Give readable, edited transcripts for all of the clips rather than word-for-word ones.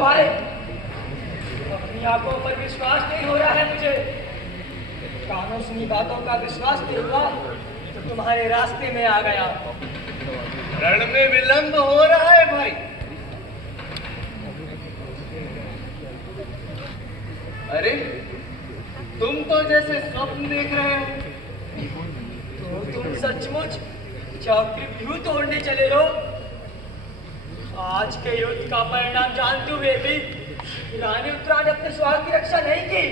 तुम्हारे? अपनी आंखों पर विश्वास नहीं हो रहा है मुझे। कानों सुनी बातों का विश्वास नहीं हुआ तो तुम्हारे रास्ते में आ गया। रण में विलंब हो रहा है भाई। अरे तुम तो जैसे स्वप्न देख रहे हो। तो तुम सचमुच चक्रव्यूह तोड़ने चले हो? आज के युद्ध का परिणाम जानते हुए भी रानी उत्तरा ने अपने स्वार्थ की रक्षा नहीं की।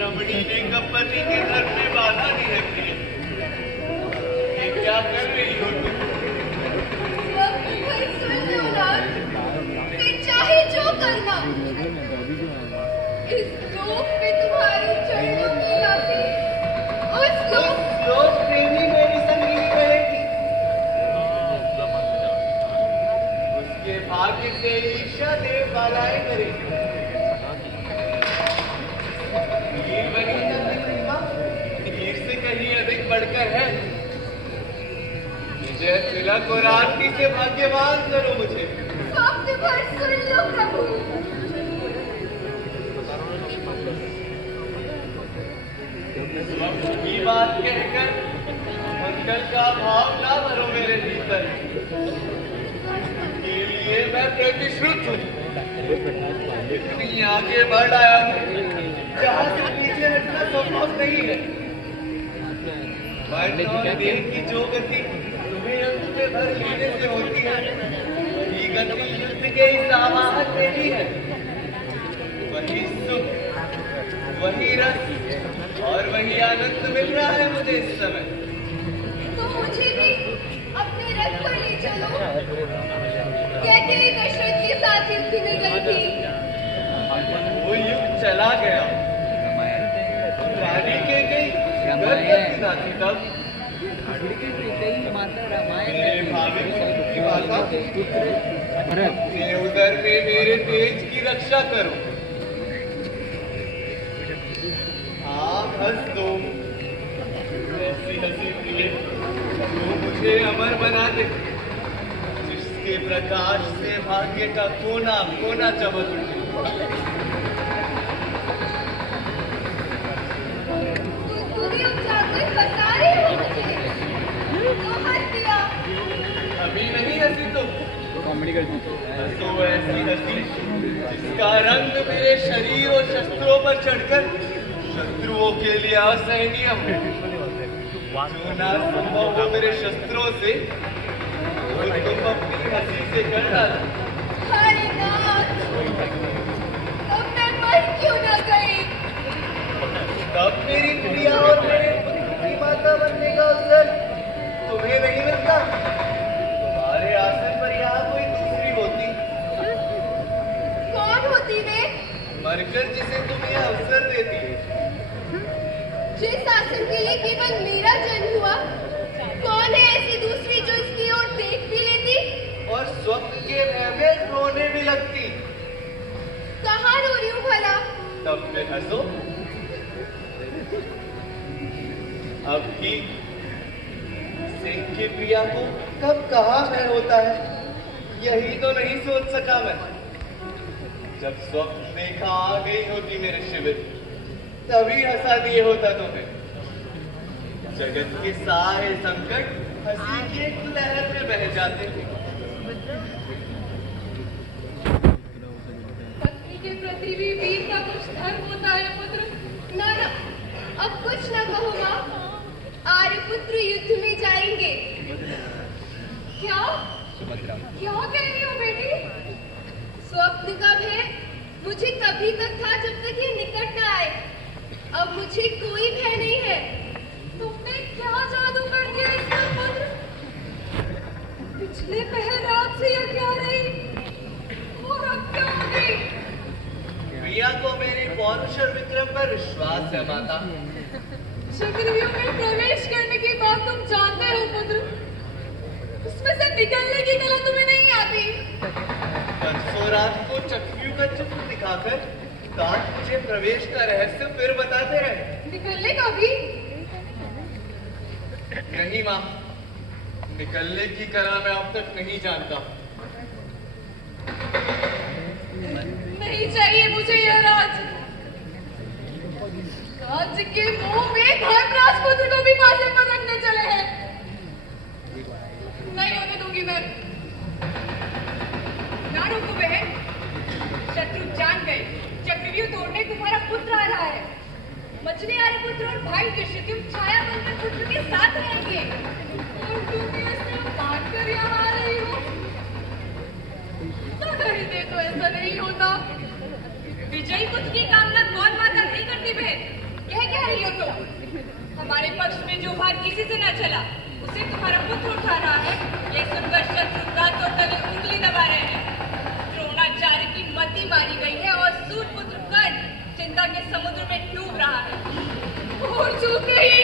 रमणी ने गणपति के घर में बाधा दी है प्रिय। ये क्या कर रही हो तुम? सुन लो ना, फिर चाहे जो करना। इस लोक में तुम्हारी चरणों की लाठी, उस लोक में भी मेरी संगी रहेगी। उसके भाग्य से ईर्ष्या देव बालाएं करेगी। हीर से कहीं अधिक बढ़कर है। विजय तिलक और आरती से भाग्यवान करो मुझे। शब्द भर सुन लो प्रभु। स्वप्न की बात कहकर मंगल का भाव ना भरो मेरे भीतर। के लिए मैं प्रतिश्रुत हूँ। इतनी आगे बढ़ आया हूँ जहाँ से पीछे हटना संभव नहीं है। मन और देह की जो गति तुम्हें अंत में भर लेने से होती है, वही गति युद्ध के इस आवाहन में भी है। वही सुख, वही रस और वही आनंद मिल रहा है मुझे इस समय। तो मुझे भी अपने रथ पर ले चलो। कहते ही दशरथ के साथ युद्ध में गई थी। वो युग चला गया। रानी के गई गर्भवती ना थी तब। मेरे भाभी की माता अपने उदर में मेरे तेज की रक्षा करो। आप हंस दो ऐसी हंसी प्रिय जो मुझे अमर बना दे, जिसके प्रकाश से भाग्य का कोना कोना चमक उठे। बता रहे हो मुझे तो हंस दिया। अभी नहीं हंसी तुम। कॉमेडी कर तो ऐसी हंसी जिसका रंग मेरे शरीर और शस्त्रों पर चढ़कर शत्रुओं के लिए असहनीय हो। जो ना संभव हो मेरे शस्त्रों से, वो तुम अपनी हंसी से कर डालो। हरे नाथ, अब मैं मर क्यों न गई? तब मेरी प्रिया और मेरे पुत्र की माता बनने का अवसर तुम्हें नहीं मिलता। तुम्हारे आसन पर यहाँ कोई दूसरी होती। कौन होती वे? मरकर जिसे तुम्हें अवसर देती। जिस आसन के लिए केवल मेरा जन्म हुआ, कौन है ऐसी दूसरी जो इसकी ओर देख भी लेती और स्वप्न के भय में रोने भी लगती? कहाँ रो रही हूँ भला? तब फिर हंसो। अब भी सिंह की प्रिया को कब कहाँ भय होता है, यही तो नहीं सोच सका मैं। जब स्वप्न देखा आ गई होती मेरे शिविर, तभी हंसा दिए होता तुम्हें। जगत के सारे संकट हंसी की एक लहर में बह जाते थे। पत्नी के प्रति भी वीर का कुछ धर्म होता है पुत्र। ना ना, अब कुछ न कहो माँ। आर्यपुत्र युद्ध में जाएंगे। क्या क्या कह रही हो बेटी? स्वप्न कब है? मुझे तभी तक था जब तक ये निकट न आए। अब मुझे कोई भय नहीं है। तुमने क्या जादू कर दिया इसका पुत्र? पिछले पहर रात से यह क्या रही और अब क्या हो गई? प्रिया को मेरे पौरुष और विक्रम पर विश्वास है माता। चक्रव्यूह में प्रवेश करने की बात तुम जानते हो पुत्र। उसमें से निकलने की कला तुम्हें नहीं आती। परसों रात को चक्रव्यूह का चित्र दिखाकर तात मुझे प्रवेश का रहस्य फिर बताते रहे। निकलने का भी? नहीं माँ, निकलने की कला मैं अब तक नहीं जानता। नहीं चाहिए मुझे यह राज। राज्य के मोह में धर्मराज पुत्र को भी पासे पर रखने चले हैं। नहीं होने दूंगी मैं। ना रोको बहन, शत्रु जान गए चक्रव्यूह तोड़ने तुम्हारा पुत्र आ रहा है। मछली पुत्र और भाई दुष्यंत छाया बनकर पुत्र के साथ रहेंगे। और तुम ऐसे मानकर यहाँ आ रही हो? नहीं देखो ऐसा नहीं होता। विजयी पुत्र की कामना कौन माता नहीं करती बहन? कह रही हो तुम? हमारे पक्ष में जो भार किसी से न चला उसे तुम्हारा पुत्र उठा रहा है। ये सुनकर शत्रु रातों तले उंगली दबा रहे हैं। द्रोणाचार्य की मति मारी गई है और सूर्यपुत्र कर्ण चिंता के समुद्र में डूब रहा है। और चूक गई।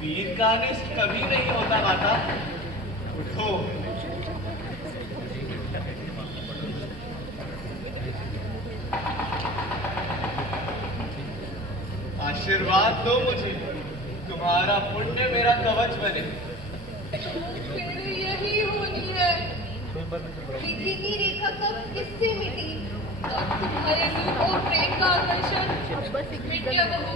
वीर का अनिष्ट कभी नहीं होता माता। उठो। आशीर्वाद दो मुझे, तुम्हारा पुण्य मेरा कवच बने। फिर यही होनी है। विधि की रेखा कब किससे मिटी और तुम्हारे रूप और प्रेम का आकर्षण मिट गया बहू।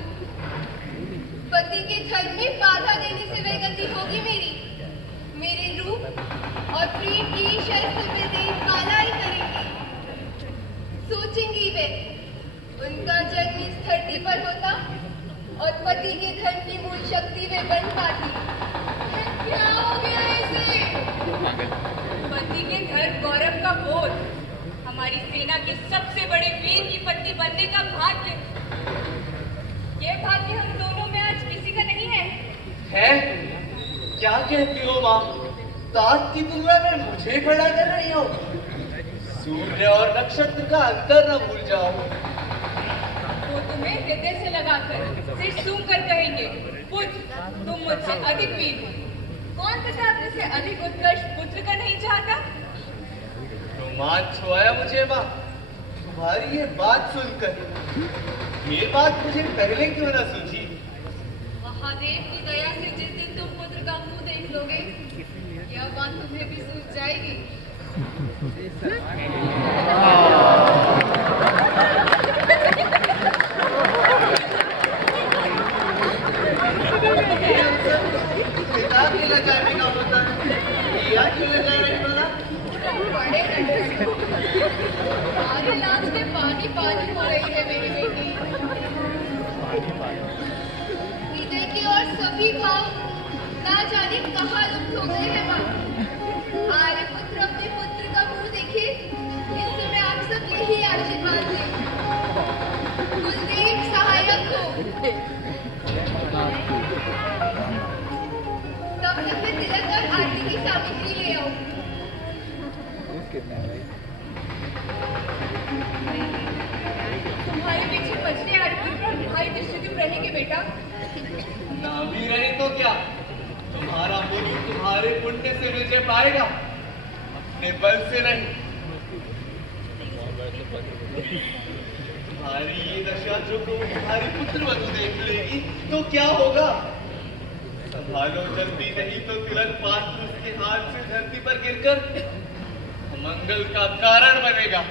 पति के धर्म में बाधा देने से वह गति होगी मेरी। मेरे रूप और प्रेम की शस्त्र पे देख कालाई करेंगी। सोचेंगी वे उनका जन्म इस धरती पर होता और पति के धर्म की मूल शक्ति वे बन पाती। क्या हो गया इसे? पति के धर्म गौरव का बोध, हमारी सेना के सबसे बड़े वीर की पत्नी बनने का भाग्य। ये भाग्य हम दोनों में आज किसी का नहीं है। है? क्या कहती हो माँ? तात की तुलना में मुझे खड़ा कर रही हो? सूर्य और नक्षत्र का अंतर न भूल जाओ। वो तुम्हें हृदय से लगाकर सिर सूंघ कर कहेंगे, पुत्र तुम मुझसे अधिक वीर हो। कौन पता अपने से अधिक उत्कर्ष पुत्र का नहीं चाहता? रोमांच छुआया मुझे माँ तुम्हारी ये बात सुनकर। ये बात मुझे पहले क्यों न सूझी? महादेव की दया से जिस दिन तुम पुत्र का मुंह देख लोगे, यह बात तुम्हें भी सूझ जाएगी। पिता के ले जाने का होता है, प्रिया क्यों ले जा रही बोला? बड़े सारे लाज में पानी पानी हो रही है मेरी बेटी। हृदय के और सभी भाव ना जाने कहाँ लुप्त हो गए हैं माँ। आर्य पुत्र अपने पुत्र का मुंह देखे, इस समय आप सब यही आशीर्वाद दें। कुलदीप सहायक हो। तब तक मैं तिलक और आरती की सामग्री ले आऊं। तुम्हारे पीछे मछली आरती और भाई दुष्यंत रहेंगे बेटा। ना भी रहे तो क्या? तुम्हारा पुत्र तुम्हारे पुण्य से विजय पाएगा, अपने बल से नहीं। तुम्हारी ये दशा जो तुम्हारी पुत्र वधु देख लेगी तो क्या होगा? संभालो जल्दी, नहीं तो तुरंत पात्र उसके हाथ से धरती पर गिरकर मंगल का कारण बनेगा।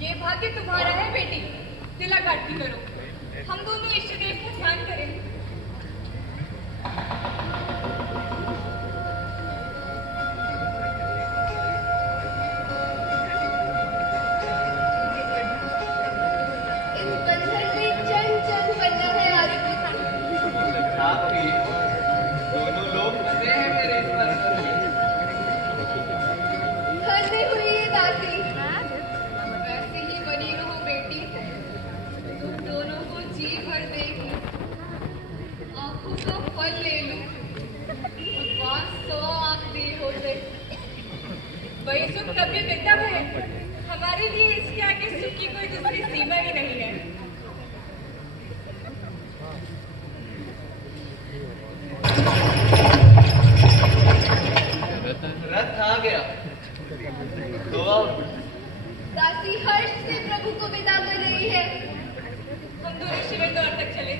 ये भाग्य तुम्हारा है बेटी। तिलक आरती करो, हम दोनों इष्ट देव को ध्यान करें। वही सुख कभी बेतब है। हमारे लिए इसके आगे सुख की कोई दूसरी सीमा ही नहीं है। रथ आ गया तो अब दासी हर्ष से प्रभु को विदा कर रही है। हम दोनों शिविर द्वार तक चले।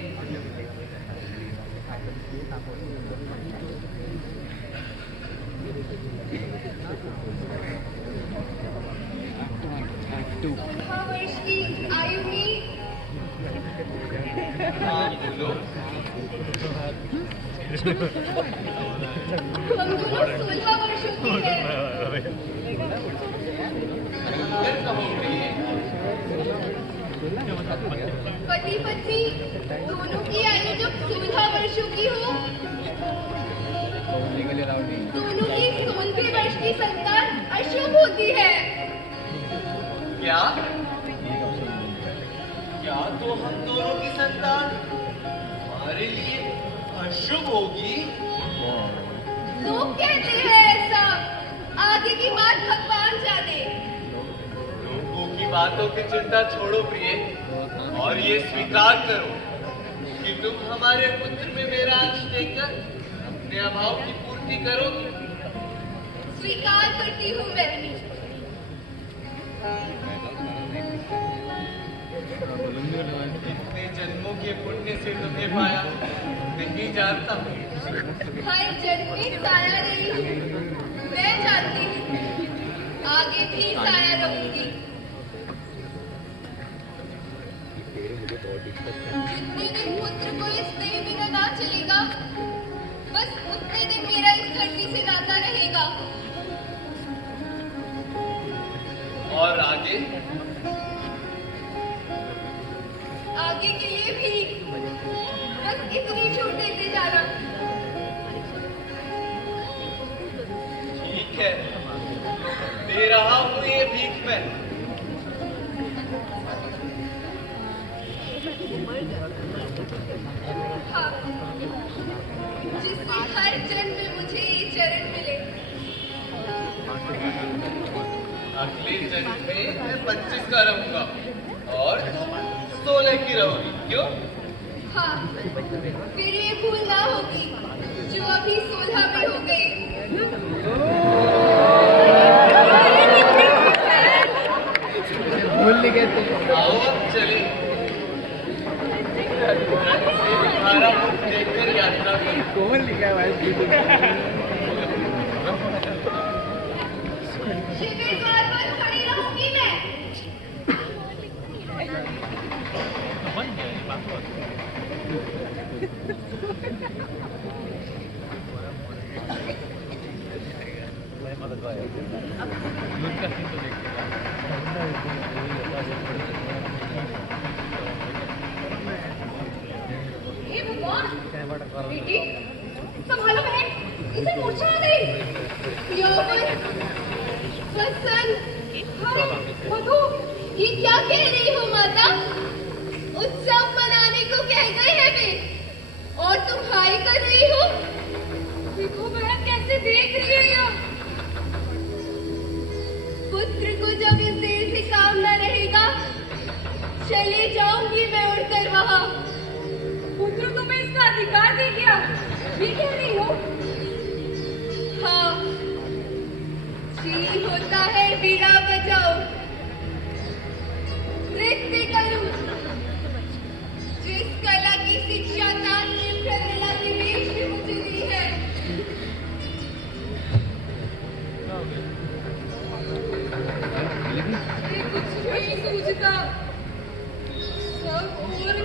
वर्ष की आयु में हाँ बोलो। हम दोनों 16 वर्षों की है। फिर कहूँगी पति पत्नी दोनों की आयु जब 16 वर्षों की हो, दोनों की 16वें वर्ष की संतान अशुभ होती है। क्या क्या तो हम दोनों की संतान हमारे लिए अशुभ होगी? लोग कहते हैं ऐसा, आगे की बात भगवान जाने। लोगों की बातों की चिंता छोड़ो प्रिय, और ये स्वीकार करो कि तुम हमारे पुत्र में मेरा अंश देकर अपने अभाव की पूर्ति करोगी। स्वीकार करती हूँ मैं। इतने जन्मों के पुण्य से तुम्हें पाया नहीं जानता हूँ। हर जन्म में साया रही हूँ, मैं जानती हूँ, आगे भी साया रहूंगी। जितने दिन पुत्र को इस देह बिना ना चलेगा, बस उतने दिन मेरा इस धरती से नाता रहेगा। और आगे आगे के लिए भी बस इतनी छूट देते जाना। ठीक है, दे रहा हूँ ये भीख मैं। हाँ, जिससे हर जन्म में मुझे ये चरण मिले। अगले जन्म में मैं 25 का रहूंगा और 16 की रहोगी, क्यों? हाँ, फिर ये भूल ना होगी जो अभी 16 में हो गई। भूल गए। आओ अब चले। रथ से तुम्हारा मुख देखकर यात्रा करो। कौन लिखा है शिविर द्वार पर खड़ी रहूंगी मैं। हे भगवान, बेटी, संभालो बहन, इसे मूर्छा आ गई। यौवन, वसन, हाय, मधु, ये क्या कह रही हो माता? उत्सव मनाने को कह गए हैं वे, और तुम हाय कर रही हो? देखो बहन कैसे देख रही है यह। पुत्र को जब इस देह से काम न रहेगा, चले जाऊंगी मैं उड़कर वहां। पुत्र तुम्हें इसका अधिकार दे दिया, ये कह रही हो? हाँ, जी होता है बीड़ा बजाओ, नृत्य करूं, जिस कला की शिक्षा तात्विक प्रगला के वेश ने मुझे दी है। ये कुछ नहीं सूझता, सब और